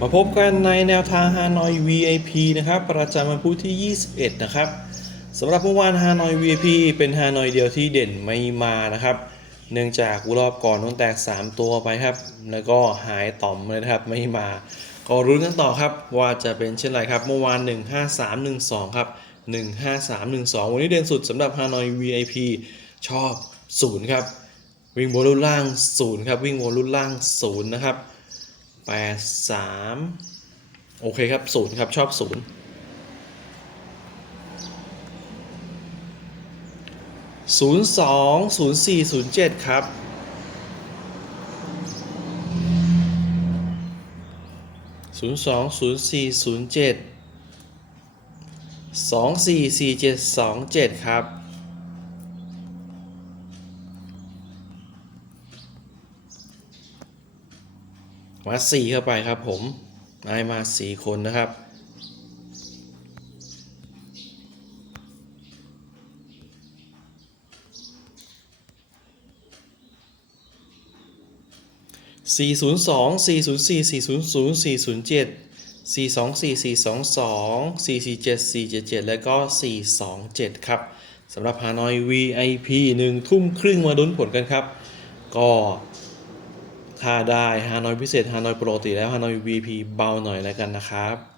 มาพบกันในแนวทางฮานอย VIP นะครับ ประจำวันพุธที่ 21 นะครับสำหรับเมื่อวานฮานอย VIP เป็นฮานอยเดียวที่เด่นไม่มานะครับ เนื่องจากรอบก่อนน้นแตก 3 ตัวไปครับ แล้วก็หายต่อมเลยนะครับไม่มา ก็รุ้นกันต่อครับว่าจะเป็นเช่นไรครับ เมื่อวาน 15312 ครับ 15312 วันนี้เด่นสุดสำหรับฮานอย VIP ชอบ 0 ครับ วิ่งบนรุ่นล่าง 0 ครับ วิ่งบนรุ่นล่าง 0 นะครับ แปดสามโอเคครับศูนย์ครับ ชอบศูนย์ศูนย์สองศูนย์สี่ศูนย์เจ็ดครับศูนย์สองศูนย์สี่ศูนย์เจ็ดสองสี่สี่เจ็ดสองเจ็ดครับ มาสี่เข้าไปครับผมได้มาสี่คนนะครับสี่ศูนย์สองสี่ศูนย์สี่สี่ศูนย์ศูนย์สี่ศูนย์เจ็ดสี่สองสี่สี่สองสองสี่สี่เจ็ดสี่เจ็ดเจ็ดแล้วก็สี่สองเจ็ดครับสำหรับฮานอย VIP หนึ่งทุ่มครึ่งมาลุ้นผลกันครับ ก็ ค่าได้ฮานอยพิเศษฮานอยปกติแล้วฮานอย VP เบาหน่อยแล้วกันนะครับ